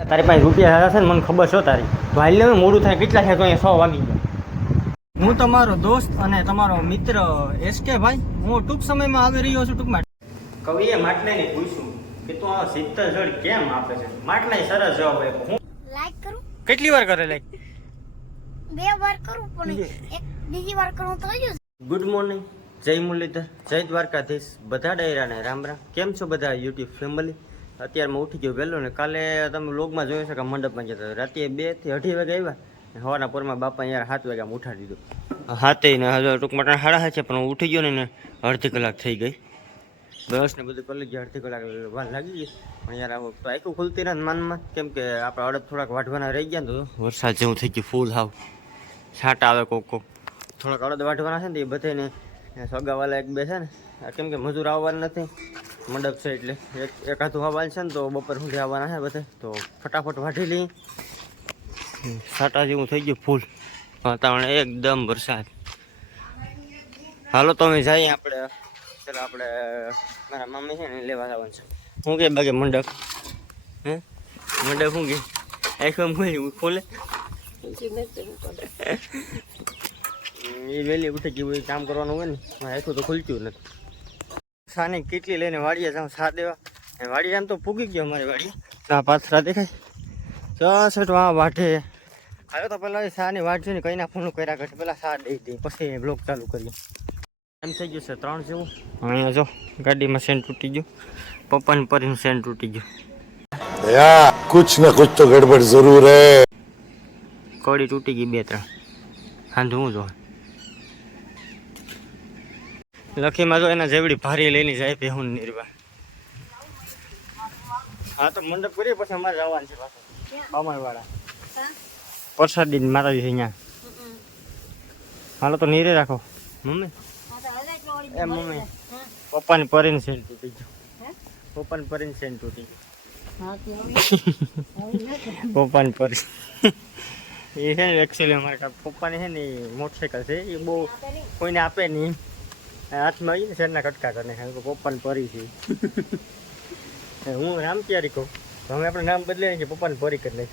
તારી પાસે રૂપિયા હશે ને મને ખબર છો તારી. તો હાલ ને મોડું થાય કેટલા છે તો અહીંયા સો વાગી ગયા. હું તમારો દોસ્ત અને તમારો મિત્ર એસકે ભાઈ હું ટૂંક સમયમાં આવી રહ્યો છું ટૂંકમાં. કવિએ માટલાને પૂછ્યું કે તું આ સિત્તર જળ કેમ આપે છે? માટલાએ સરસ જવાબ આપ્યો. હું લાઈક કરું? કેટલી વાર કરે લાઈક બે વાર કરું પણ એક બીજી વાર કરું તો ગુડ મોર્નિંગ જય મુરલીધર જય દ્વારકાધીશ. બધા ડાયરાને રામ રામ. કેમ છો બધા યુટ્યુબ ફેમિલી અત્યારમાં ઉઠી ગયો વહેલો ને કાલે તમે લોગમાં જોયો છે કે મંડપમાં જતા. રાતે બેથી અઢી વાગે આવ્યા ને સવારના પોરમાં બાપા યાર સાત વાગે આમ ઉઠાડી દીધું. હાથે ને હજુ ટૂંકમાં સાડા છે પણ હું ઉઠી ગયો ને અડધી કલાક થઈ ગઈ. બસ ને બધું કરી ગયા અડધી કલાક વાર લાગી ગઈ. પણ યાર આવું આખું ખુલતી ના માનમાં. કેમ કે આપણે અડદ થોડાક વાઢવાના રહી ગયા ને તો વરસાદ જેવું થઈ ગયું, ફૂલ હાવ. છાંટા આવે કોક કોક. થોડાક અડદ વાઢવાના છે ને એ બધાને સગાવાલા એક બે છે ને. કેમ કે મજૂર આવવાના નથી. મંડપ છે એટલે એક એકાદું આવવાનું છે ને તો બપોર સુધી આવવાના છે બધે. તો ફટાફટ વાઢી લઈ સાટા જેવું થઈ ગયું ફૂલ. વાતાવરણ એકદમ વરસાદ. હાલો, તમે જઈએ આપણે. ચાલો આપણે, મારા મમ્મી છે ને લેવા આવવાનું છે. શું કે બાકી મંડપ? હે? મંડપ શું કે? આખું ખોલી ખોલે એ વહેલી ઉઠી ગયું કામ કરવાનું હોય ને. આખું તો ખુલતું નથી. છાની કેટલી લઈને વાડીએ જાઉં છા દેવા. ને વાડી આમ તો ફૂગી ગયો અમારી વાડી. આ પાથરા દેખાય ચોસઠ વાહ વાટે આવ્યો તો પેલા વાટજો ને કઈ ના ફોન કર્યા ઘટે પેલા છા દઈ દઈ પછી બ્લોક ચાલુ કરીએ. એમ થઈ ગયું છે ત્રણ જેવું. અહીંયા જો ગાડીમાં સેન તૂટી ગયું. પપ્પાને પરીનું સેન તૂટી ગયું. યા કુછ ના કુછ તો ગડબડ જરૂર હે. કોડી તૂટી ગઈ બે ત્રણ. હા હું જો લખીમાં જો એના જેવડી ભારી લઈને જાય ભેહું નિર્વા હા તો મંડપ કરી પછી અમારે જવાનું છે પાછું. બામણવાળા પ્રસાદી માતાજી છે અહીંયા. હાલો તો નીરે રાખો. મમ્મી? એ મમ્મી. પપ્પાની પરીને સેન તૂટી ગયું. પપ્પાની પરીને સેન તૂટી ગયું. પપ્પાની પરી એ છે ને એકચ્યુઅલી અમારે પપ્પાની છે ને એ મોટરસાઇકલ છે એ બહુ કોઈને આપે નહીં. હાથમાં આવીને શેરના કટકા કરે પપ્પાને પરી છે. હું રામ તૈયારી કહું? હવે આપણે નામ બદલે કે પપ્પાને પરી કરી લઈ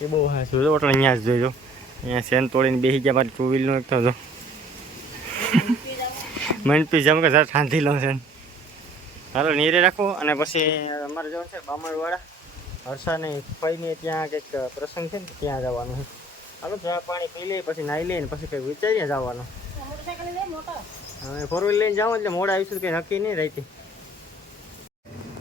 એ બહુ હા શું એટલે અહીંયા જ જોઈજો અહીંયા શેન તોડીને બેસી ગયા મારી ટુ વ્હીલનો એક તો જો. મનપી જમ કે સર શાંતિ લઉં છે હાલો નીરે રાખો અને પછી અમારે જવાનું છે બામણવાળા હર્ષાને ફઈને ત્યાં કંઈક પ્રસંગ છે ને ત્યાં જવાનું છે. હાલો ચા પાણી પી લઈએ પછી નાહી લઈએ ને પછી કંઈક વિચારીએ જવાનું. હવે ફોર વ્હીલ લઈને જાઉં એટલે મોડા આવીશું કે નક્કી નહીં રહેતી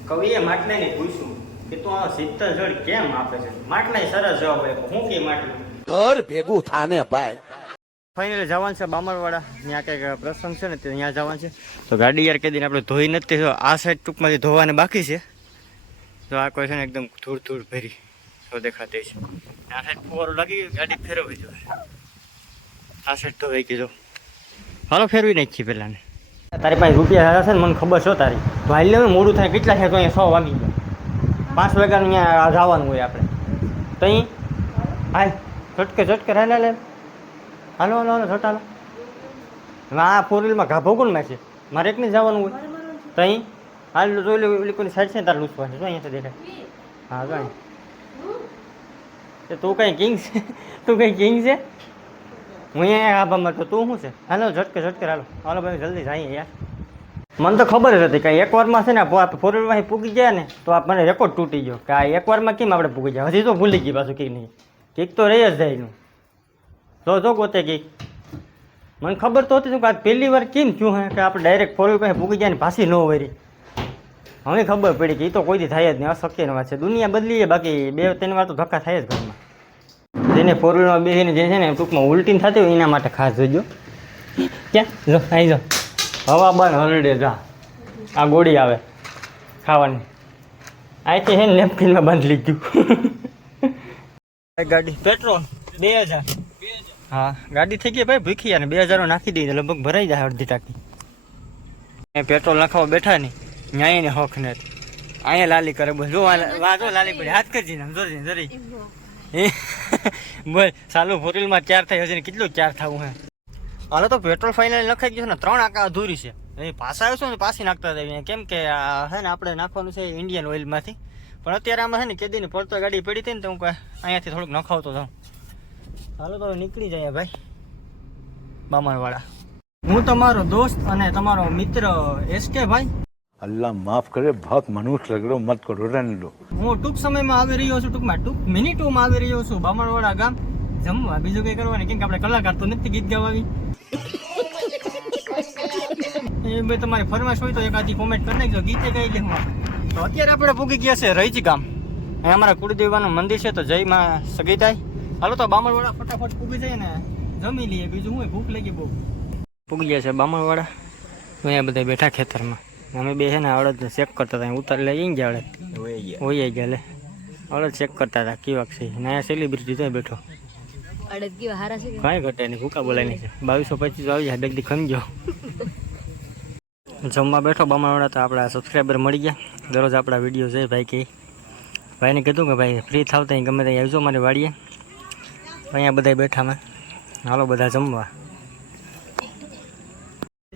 કવિએ માટલાને પૂછ્યું કે તું આ સિત્તર જળ કેમ આપે છે? માટલાએ સરસ જવાબ આપ્યો. હું કે માટલું? ઘર ભેગું થાને ભાઈ. ફાઇનલી જવાનું છે બામરવાડા ત્યાં કંઈક પ્રસંગ છે ને ત્યાં જવાનું છે. તો ગાડી યાર કદી આપણે ધોઈ નથી આ સાઈડ ટૂંકમાંથી ધોવાને બાકી છે. તો આ કોઈ છે ને એકદમ ધૂળ ધૂળ ભરી તો દેખાતી છે આ સાઈડ ફુવારો લાગી ગાડી ફેરવવી જોઈએ. આ સાઈડ ધોવાઈ કીધો હાલો ફેરવી નાખીએ પહેલાંને તારી પાસે રૂપિયા હશે ને, મને ખબર છો તારી. તો હાલ મોડું થાય, કેટલા છે તો અહીંયા સો વાગી ગયા. પાંચ વાગ્યાનું અહીંયા જવાનું હોય આપણે. તો અહીં? હાલ, ઝટકે ઝટકે, હાલે લે હાલો. હાલો હાલો ઝટ, હાલો. આ ફોર વ્હીલમાં ગાભો કોણ છે મારે એકને જવાનું હોય. તો અહીં? હાલ, જોઈ લે, ઓલી કોઈ સાઈડ છે તારે લૂસવા છે. જો અહીંયા દેખાય. હા, જો અહીં તું કઈ કિંગ છે? તું કઈ કિંગ છે? હું અહીંયા આભામાં તો તું શું છે? હાલો, ઝટકે ઝટકે, હાલો. હાલો, ભાઈ, જલ્દી જઈએ યાર. મને તો ખબર જ હતી કે એક વારમાં છે ને ફોર વ્હીલમાં પૂગી ગયા ને, તો આ મને રેકોર્ડ તૂટી ગયો કે આ એક વારમાં કેમ આપણે પૂગી જાય હજી તો ભૂલી ગઈ પાછું કંઈક નહીં. કંઈક તો રહી જ જાય એનું. જો જો કંઈક મને ખબર તો હતી કે આ પહેલી વાર કેમ થયું હે કે આપણે ડાયરેક્ટ ફોર વ્હીલ પાસે પૂગી જાય ને પાછી ન વરી. હવે ખબર પડી કે એ તો કોઈથી થાય જ નહીં અશક્યની વાત છે. દુનિયા બદલી બાકી બે, ત્રણ વાર તો ધક્કા થાય જ ઘરમાં જેને ફોર વ્હીલમાં બેસીને જે છે ને ટૂંકમાં ઉલટીને થતી હોય એના માટે ખાસ જોજો. ક્યાં? જો અહીં જો. હવા બંધ હરડે જા. આ ગોળી આવે ખાવાની. અહીંથી છે ને નેપકિનમાં બંધ લીધું. ગાડી. પેટ્રોલ બે હજાર. હા ગાડી થઈ ગઈ ભાઈ ભૂખી અને બે હજારો નાખી દઈએ લગભગ ભરાઈ જાય અડધી ટાંકી. એ પેટ્રોલ નાખવા બેઠા ને ન્યાય ને હોખ ને. અહીંયા લાલી કરે બોલ જો આ જો લાલી પડી. હાથ કરજી ને જોજે જરી. બોલ, સાલું હોટલમાં ચાર થાય હશે ને કેટલું ચાર થવું હે? હાલો તો પેટ્રોલ ફાઇનલ નખાઈ ગયું ને, ત્રણ આકા અધૂરી છે. એ પાછા આવશું ને પાછી નાખતા હતા કેમ કે હે ને, આપણે નાખવાનું છે ઇન્ડિયન ઓઇલમાંથી પણ અત્યારે આમાં છે ને, કેદીની પડતો ગાડી પડી હતી ને તો હું અહીંયાથી થોડુંક નખાવતો હતો હાલો તો નીકળી જાય ભાઈ બામણવાળા હું તમારો દોસ્ત અને તમારો મિત્ર એસકે ભાઈ અલ્લાહ માફ કરે બહુ મનુષ્ય લગડો મત કરો રન લો હું ટૂંક સમયમાં આવી રહ્યો છું ટૂંકમાં ટૂંક મિનિટોમાં આવી રહ્યો છું બામણવાડા ગામ જમવા બીજું કંઈ કરવાનું કેમ કે આપણે કલાકાર તો નથી ગીત ગાવાની એ ભાઈ તમારી ફરમાશ હોય તો એક આધી કોમેન્ટ કરી નાખજો ગીતે કઈ લેવા તો અત્યારે આપણે પૂગી ગયા છે રહીજ ગામ અહીં અમારા કુળદેવાનું મંદિર છે તો જય માં સગીતાઈ હાલો તો બામણવાડા ફટાફટ પૂગી જાય ને જમી લઈએ બીજું હું ભૂખ લાગી બહુ પૂગી ગયા છે બામણવાડા અહીંયા બધા બેઠા ખેતરમાં અમે બે છે ને અડદ ચેક કરતા હતા. ઉતાર લઈ ગયા અડદ હોય ગયા. લે. અડદ ચેક કરતા હતા. કેવાક છે? ને અહીંયા સેલિબ્રિટી ત્યાં બેઠો. અડદ કેવા? હારા છે કાંઈ ઘટે નહીં. ભૂકા બોલાય છે. બાવીસો પચીસો આવી જાય બેગથી ખમજો જમવા બેઠો બામણવાડા તો આપણા સબસ્ક્રાઈબર મળી ગયા. દરરોજ આપણા વીડિયો છે ભાઈ કે. ભાઈને કીધું કે ભાઈ ફ્રી થાવ ત્યાં ગમે ત્યાં આવજો મારી વાડીએ. અહીંયા બધા બેઠા મેં હાલો બધા જમવા.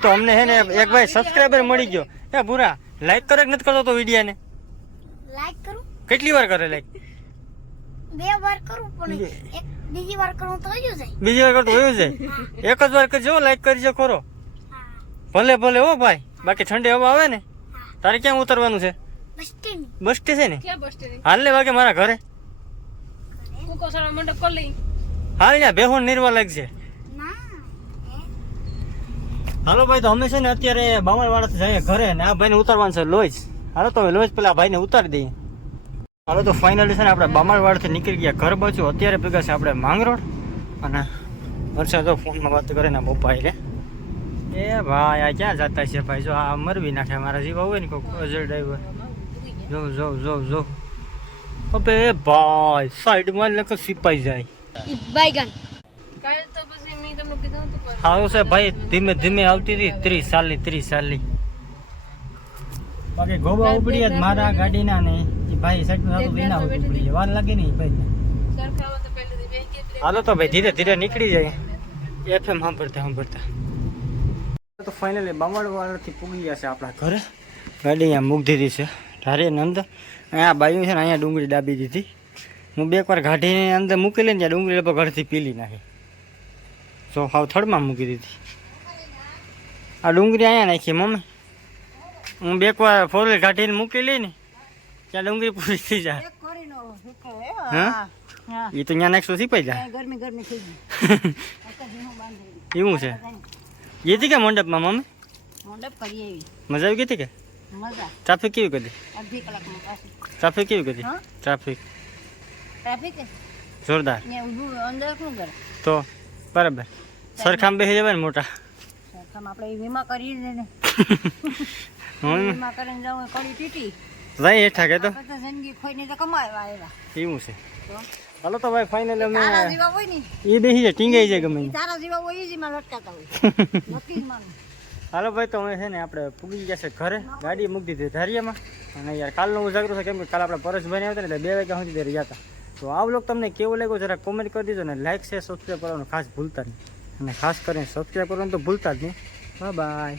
તો અમને છે ને એક ભાઈ સબસ્ક્રાઈબર મળી ગયો. એ ભૂરા લાઈક કરે કે નથી કરતો તો વિડીયાને? લાઈક કરું? કેટલી વાર કરે લાઈક બે વાર કરું પણ એક બીજી વાર કરું તો હજુ જાય. બીજી વાર કરતો હોય છે એક જ વાર કરજો લાઈક કરજો ખરો. ભલે ભલે હો ભાઈ. બાકી ઠંડી હવા આવે ને તારે ક્યાં ઉતરવાનું છે? બસ સ્ટે છે ને? હાલ ને વાગે મારા ઘરે. હાલ ને બેહોન નિર્વા લાગશે? હાલો ભાઈ તો અમે છે ને અત્યારે બામણવાડાથી જઈએ ઘરે ને આ ભાઈને ઉતારવાનું છે લોજ હાલો તો હવે લોજ પેલા ભાઈને ઉતારી દઈએ. હાલો તો ફાઇનલી છે ને આપણે બામણવાડથી નીકળી ગયા ઘર બાજુ. અત્યારે ભેગા છે આપણે માંગરોળ અને વરસાદ તો ફોનમાં વાત કરે ને પપ્પા એટલે એ ભાઈ આ ક્યાં જતા છે ભાઈ? જો આ મરવી નાખે મારા જીવા હોય ને કોઈ અજર ડ્રાઈવર. જો જો જો જો. અબે ભાઈ સાઈડમાં લખ સિપાઈ જાય. બાયગન. કાલ તો હતું હાલો છે ભાઈ ધીમે ધીમે આવતી હતી ત્રીસ સાલની ત્રીસ ચાલી બાકી ગોબા ઉપડી જ મારા ગાડીના ને એ ભાઈ આવતું એના ઉપર ઉપડી વાર લાગે નહીં ભાઈ હાલો તો ભાઈ ધીરે ધીરે નીકળી જાય. એફએમ સાંભળતા સાંભળતા. તો ફાઇનલી બામણવાડાથી પૂગી ગયા છે આપણા ઘરે. ગાડી અહીંયા મૂકી દીધી છે. ધારે અંદર. અહીંયા બાયું છે ને અહીંયા ડુંગળી ડાબી દીધી. હું બે એક વાર ગાડીની અંદર મૂકી લઈને ત્યાં ડુંગળી પર ઘરથી પીલી નાખી. તો હાવ થડમાં મૂકી દીધી. આ ડુંગળી અહીંયા નાખી મમ્મી હું બે વાર ફોર વ્હીલ ગાડીને મૂકી લઈ ને ત્યાં ડુંગળી પૂરી થઈ જાય. હા એ તો ત્યાં નાખશું શીખાઈ જાય. ગરમી ગરમી થઈ ગઈ. એવું છે? ગઈ કે મંડપમાં મમ્મી? મંડપ કરી આવી. મજા આવી ગઈ હતી કે ટ્રાફિક કેવી કરી અડધી કલાકમાં ટ્રાફિક કેવી કરી ટ્રાફિક ટ્રાફિક જોરદાર. અંદર શું કરે? તો બરાબર. સરખામ બેસી જવાય ને મોટા. સરખામ આપણે વીમા કરીએ ને હું વીમા કરીને જાઉં કડી ટીટી ભાઈ હેઠા કે તો? જિંદગી ખોઈને તો કમાવા આવ્યા. એવું છે. હાલો તો ભાઈ ફાઇનલ અમે તારા જીવા હોય ને. એ બેસી જાય ટીંગાઈ જાય ગમે. તારા જીવા હોય ઈજીમાં લટકાતા હોય. નક્કી માનું. હાલો ભાઈ તો અમે છે ને આપણે પૂગી ગયા છે ઘરે. ગાડી મૂકી દીધી ધારિયામાં. અને યાર કાલનો ઉજાગરો છે કેમ કે કાલ આપણે પરેશભાઈ આવ્યા હતા ને એટલે બે વાગ્યા સુધી રહ્યા હતા તો આ બ્લોગ તમને કેવો લાગ્યો જરા કોમેન્ટ કરી દીધો ને લાઈક શેર સબસ્ક્રાઈબ કરવાનું ખાસ ભૂલતા નહીં. અને ખાસ કરીને સબસ્ક્રાઈબ કરવાનું તો ભૂલતા જ નહીં. બાય